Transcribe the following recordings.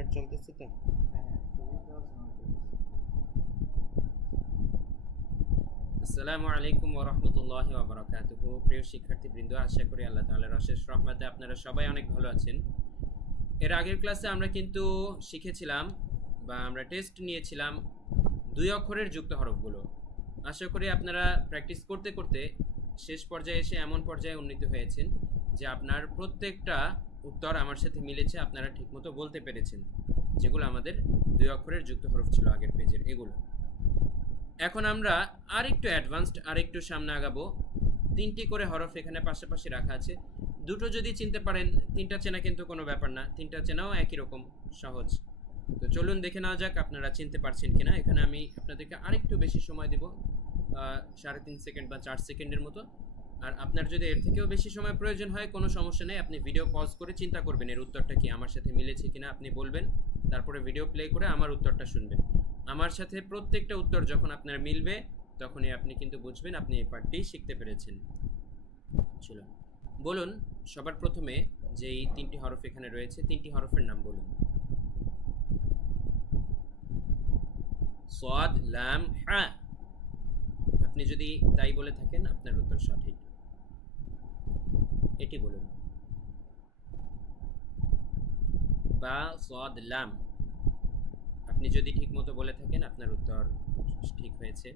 Record চলতেছে তো? আসসালামু আলাইকুম ওয়া রাহমাতুল্লাহি ওয়া বারাকাতুহু। প্রিয় শিক্ষার্থীবৃন্দ, আশা করি আল্লাহ তাআলার অশেষ রহমতে আপনারা সবাই অনেক ভালো আছেন। এর আগের ক্লাসে আমরা কিন্তু শিখেছিলাম বা আমরা টেস্ট নিয়েছিলাম 2 অক্ষরের যুক্ত হরফগুলো। আশা করি আপনারা প্র্যাকটিস করতে করতে শেষ পর্যায়ে এসে এমন পর্যায়ে উন্নীত হয়েছেন যে আপনার প্রত্যেকটা উত্তর আমার সাথে মিলেছে, আপনারা ঠিকমতো বলতে পেরেছেন, যেগুলো আমাদের 2 অক্ষরের যুক্ত হরফ ছিল আগের পেজের এগুলো। এখন আমরা আরেকটু অ্যাডভান্সড, আরেকটু সামনে আগাবো। 3টি করে হরফ এখানে পাশাপাশি রাখা আছে। দুটো যদি চিনতে পারেন, 3টা চেনা কিন্তু কোনো ব্যাপার না, 3টা চেনাও একই রকম সহজ। তো চলুন দেখে নেওয়া যাক আপনারা চিনতে পারছেন কিনা। এখানে আমি আপনাদেরকে আরেকটু বেশি সময় দেব, 3.5 সেকেন্ড বা 4 সেকেন্ডের মতো। আর আপনার যদি এর থেকেও বেশি সময় প্রয়োজন হয় কোনো সমস্যা নেই, আপনি ভিডিও পজ করে চিন্তা করবেন এর উত্তরটা কি আমার সাথে মিলেছে কিনা আপনি বলবেন, তারপরে ভিডিও প্লে করে আমার উত্তরটা শুনবেন। আমার সাথে প্রত্যেকটা উত্তর যখন আপনার মিলবে তখনই আপনি কিন্তু বুঝবেন আপনি এই পার্টটি শিখতে পেরেছেন। চলুন বলুন, সবার প্রথমে যেই 3টি হরফ এখানে রয়েছে 3টি হরফের নাম বলুন। সাদ, লাম, হা। আপনি যদি তাই বলে থাকেন আপনার উত্তর সঠিক। এটি বলুন। বা, সাদ, লাম। আপনি যদি ঠিক মতো বলে থাকেন আপনার উত্তর ঠিক হয়েছে।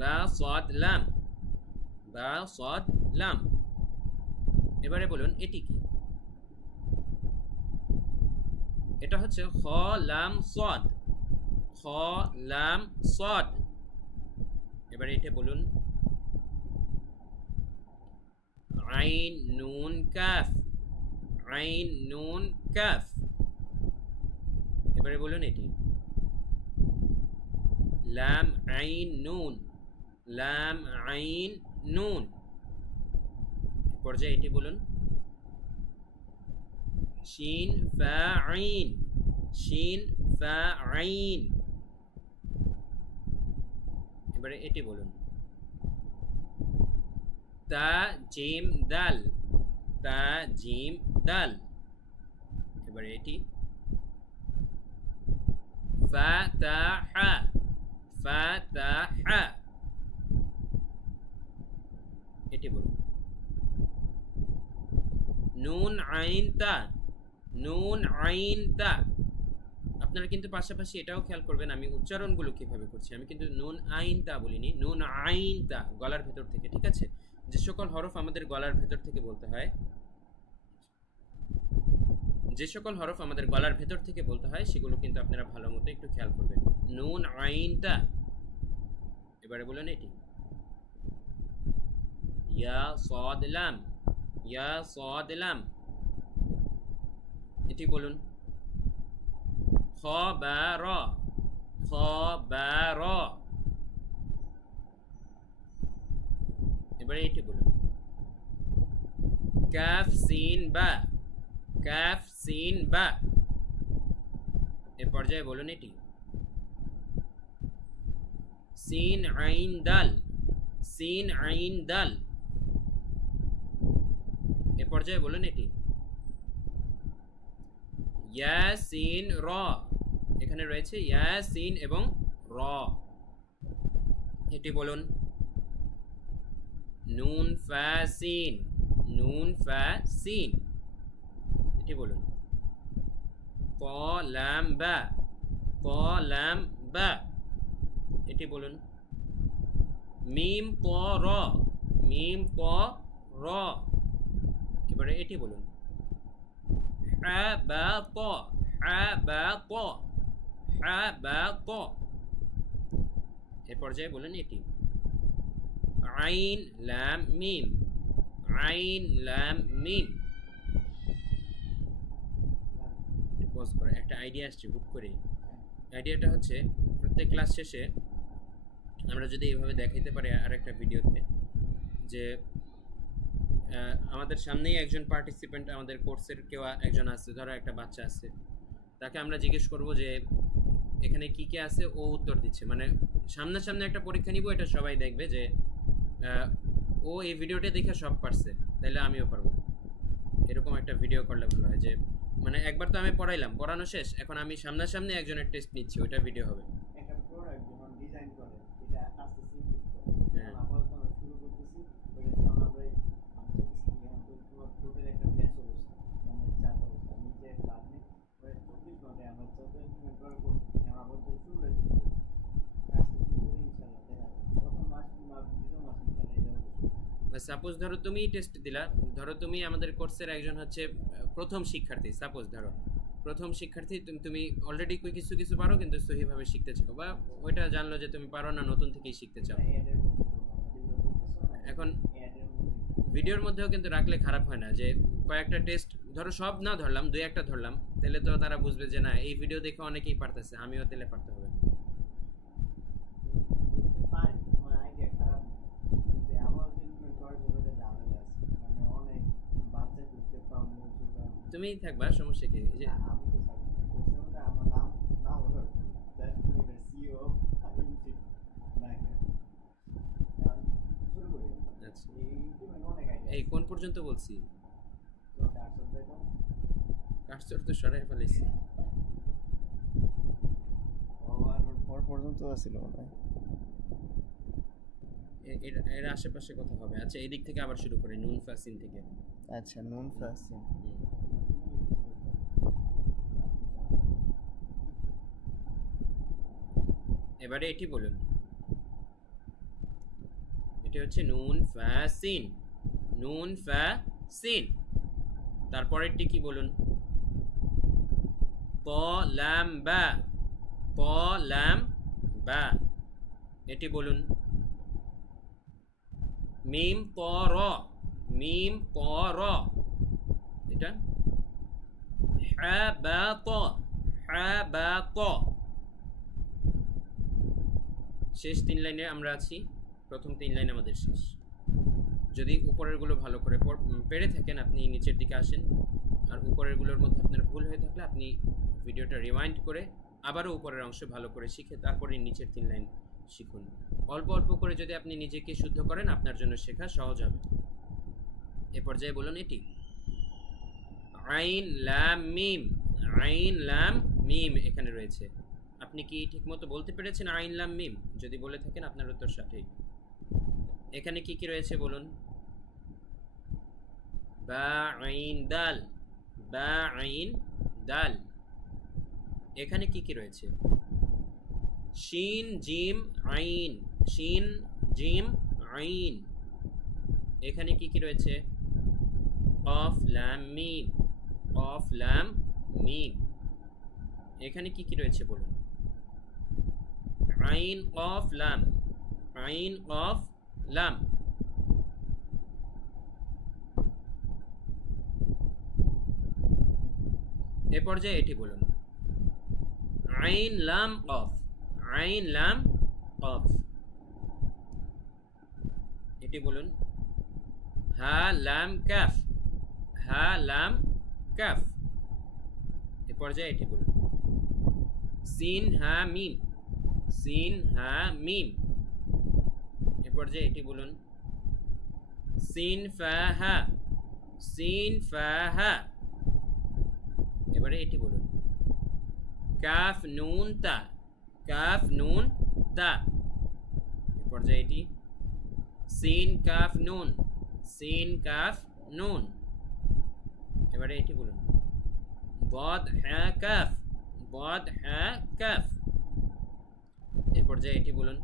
বা, সাদ, লাম। বা, সাদ, লাম। এবারে বলুন এটি কি। এটা হচ্ছে খ, লাম, সাদ। খ, লাম, সাদ। এবারে এটা বলুন। আইন, নুন, কাফ। আইন, নুন, কাফ। এবারে বলুন এটি। লাম, আইন, নুন। লাম, আইন, নুন। পর্যায়ে এটি বলুন। শিন, ফা, আইন। শিন, ফা, আইন। এবারে এটি বলুন। তা, জিম, দাল। তা, জিম, দাল। এবারে এটি। ফাতাহা। ফাতাহা। এটি বলুন। নুন, আইন, তা। নুন, আইন, তা। আপনারা কিন্তু পাশাপাশি এটাও খেয়াল করবেন আমি উচ্চারণগুলো কিভাবে করছি। আমি কিন্তু নুন, আইন, তা বলিনি, নুন, আইন, তা, গলার ভেতর থেকে। ঠিক আছে, যে সকল হরফ আমাদের গলার ভেতর থেকে বলতে হয়, যে সকল হরফ আমাদের গলার ভেতর থেকে বলতে হয় সেগুলো কিন্তু আপনারা ভালো মতো একটু খেয়াল করবেন। নুন, আইন, তা। এবারে বলুন এটি। ইয়া, সাদ, লাম। ইয়া, সাদ, লাম। এটি বলুন। খ, বা, র। খ, বা, র। এবারে এটি বলুন। কাফ, সিন, বা। কাফ, সিন, বা। এ পর্যায়ে বলুন এটি। সিন, আইন, দাল। সিন, আইন, দাল। এ পর্যায়ে বলুন এটি। ইয়াসিন, র। এখানে রয়েছে ইয়াসিন এবং র। এটি বলুন। নুন, ফা, সিন। নুন, ফা, সিন। এটি বলুন। ত, লাম, বা। ত, লাম, বা। এটি বলুন। মিম, ত, র। মিম, ত, র। এবারে এটি বলুন। হা, বা, ত। হা, বা, ত। হা, বা, ত। এ পর্যায়ে বলুন এটি। আইন, লাম, মিম। আইন, লাম, মিম। পজ করে একটা আইডিয়া আসছে হুট করে। আইডিয়াটা হচ্ছে প্রত্যেক ক্লাস শেষে আমরা যদি এইভাবে দেখাইতে পারি আরেকটা ভিডিওতে, যে আমাদের সামনেই একজন পার্টিসিপেন্ট আমাদের কোর্সের কেউ একজন আছে, ধরো একটা বাচ্চা আছে, তাকে আমরা জিজ্ঞেস করব যে এখানে কি কি আছে ও উত্তর দিচ্ছে, মানে সামনাসামনি একটা পরীক্ষা নিব, এটা সবাই দেখবে যে ও এই ভিডিওটা দেখে সব পারছে, তাইলে আমিও পারবো। এরকম একটা ভিডিও করলে ভালো হয়, যে মানে একবার তো আমি পড়াইলাম, পড়ানো শেষ, এখন আমি সামনাসামনি একজনের টেস্ট নিচ্ছি, ওইটা ভিডিও হবে। একটা প্রোডাক্ট যখন ডিজাইন করে এটা আস্তে আস্তে ইমপ্রুভ করে। হ্যাঁ আপাতত আমরা শুরু করতেছি, ওইটা যখন আমরা এখন তো তোমার টোটাল একটা ব্যাচ অবস্থা, মানে চার অবস্থা নিচে ক্লাস নেই, ওই 24 ঘন্টায় আমরা যত ইমপ্লিমেন্ট করবো আমরা আপাতত শুরু করে দিচ্ছি, কাজটা শুরু করি ইনশাআল্লাহ দেখা যাবে প্রথম মাস বা দ্বিতীয় মাস ইনশাআল্লাহ এটা হবে। সাপোজ ধরো তুমি টেস্ট দিলা, ধরো তুমি আমাদের কোর্সের একজন হচ্ছে প্রথম শিক্ষার্থী, সাপোজ ধরো প্রথম শিক্ষার্থী, তুমি অলরেডি কিছু কিছু পারো কিন্তু সহিভাবে শিখতে চাও, বা ওইটা জানলো যে তুমি পারো না, নতুন থেকেই শিখতে চাও। এর মধ্যে যেগুলো বলতেছো না এখন এর মধ্যে ভিডিওর মধ্যেও কিন্তু রাখলে খারাপ হয় না, যে কয়েকটা টেস্ট ধরো সব না ধরলাম, দুই একটা ধরলাম, তাহলে তো তারা বুঝবে যে না এই ভিডিও দেখে অনেকেই পারতেছে, আমিও তাহলে পারতে হবে। পারি, তোমার আইডিয়া খারাপ না, কিন্তু আমার ইমপ্লিমেন্ট করার জন্য এটা ঝামেলা আছে, মানে অনেক বাচ্চা করতে পারবো তুমি থাকবা, সমস্যা কি? এই যে আমি তো থাকি কোর্সের মধ্যে আমার নাম নাম হলো দ্যাট এটা সিও আইএনসি নাকি শুরু করি। আচ্ছা, এই ইমপ্লিমেন্ট অনেক আইডিয়া এই কোন পর্যন্ত বলছি? তো ডাক্তার দেখো কাটছর তো সরাই ফেলেছি। ওভার পর পর্যন্ত ছিল মনে হয়। এর আশেপাশে কথা হবে। আচ্ছা, এই দিক থেকে আবার শুরু করি, নুন ফাসিন থেকে। আচ্ছা নুন ফাসিন এবারে এটি বলুন, এটি হচ্ছে নুন ফাসিন, নুন ফাসিন। তারপরেরটি কি বলুন? ত লাম বা, ত লাম বা, এটি বলুন। মিম ত র, মিম ত র, এটা হা বা ত, হা বা ত। শেষ 3 লাইনে আমরা আছি, প্রথম 3 লাইন আমাদের শেষ। যদি উপরেরগুলো ভালো করে পেরে থাকেন আপনি নিচের দিকে আসেন, আর উপরেরগুলোর মধ্যে আপনার ভুল হয়ে থাকলে আপনি ভিডিওটা রিওয়াইন্ড করে আবারও উপরের অংশ ভালো করে শিখে তারপরে নিচের 3 লাইন শিখুন। অল্প অল্প করে যদি আপনি নিজেকে শুদ্ধ করেন আপনার জন্য শেখা সহজ হবে। এ পর্যায়ে বলুন এটি আইন লাম মিম, আইন লাম মিম এখানে রয়েছে। আপনি কি ঠিকমতো বলতে পেরেছেন আইন লাম মিম? যদি বলে থাকেন আপনার উত্তর সঠিক। এখানে কি কি রয়েছে বলুন? বা আইন দাল, বা আইন দাল। এখানে কি কি রয়েছে? শিন জিম আইন, শিন জিম আইন। এখানে কি কি রয়েছে? কফ লাম মিম, কফ লাম মিম। এখানে কি কি রয়েছে বলুন? আইন কফ লাম, আইন কফ লাম। এ পর্যায়ে এটি বলুন আইন লাম কফ, আইন লাম কফ। এটি বলুন হা লাম কাফ, হা লাম কাফ। এ পর্যায়ে এটি বলুন সিন হা মিম, সিন হা মিম। এ পর্যায়ে এটি বলুন সিন ফা হা, সিন ফা হা। এবারে এটি বলুন কাফ নুন তা, কাফ নুন তা। এ পর্যায়ে এটি সিন কাফ নুন, সিন কাফ নুন। এবারে এটি বলুন বদ হা কাফ, বদ হা কাফ। এ পর্যায়ে এটি বলুন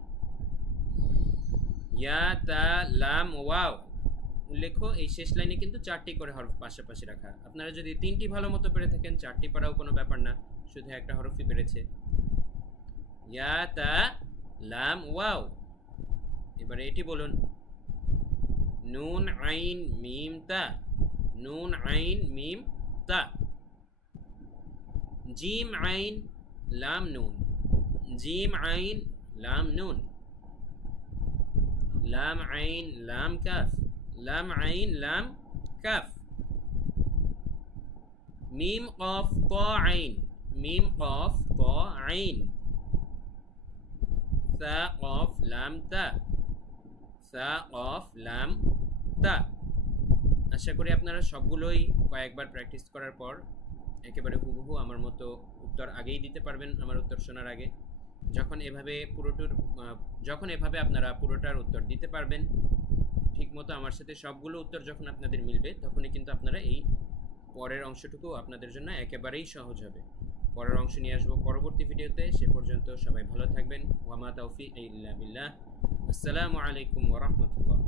ইয়া তা লাম ওয়াও। উল্লেখ্য এই শেষ লাইনে কিন্তু 4টি করে হরফ পাশাপাশি রাখা। আপনারা যদি 3টি ভালো মতো পেরে থাকেন 4টি পারাও কোনো ব্যাপার না, শুধু একটা হরফই বেড়েছে। ইয়া তা লাম ওয়াও। এবারে এটি বলুন নুন আইন মিম তা, নুন আইন মিম তা। জিম আইন লাম নুন, জিম আইন লাম নুন। লাম আইন লাম কাফ, লাম আইন লাম কাফ। মিম কফ ত আইন, মিম কফ ত আইন। সা কফ লাম তা, সা কফ লাম তা। আশা করি আপনারা সবগুলোই কয়েকবার প্র্যাকটিস করার পর একেবারে হুবহু আমার মতো উত্তর আগেই দিতে পারবেন, আমার উত্তর শোনার আগে। যখন এভাবে আপনারা পুরোটার উত্তর দিতে পারবেন ঠিকমতো আমার সাথে, সবগুলো উত্তর যখন আপনাদের মিলবে, তখনই কিন্তু আপনারা এই পরের অংশটুকু আপনাদের জন্য একেবারেই সহজ হবে। পরের অংশ নিয়ে আসবো পরবর্তী ভিডিওতে। সে পর্যন্ত সবাই ভালো থাকবেন। ওয়া মা তাওফিক ইল্লা বিল্লাহ। আসসালামু আলাইকুম ওয়া রাহমাতুল্লাহ।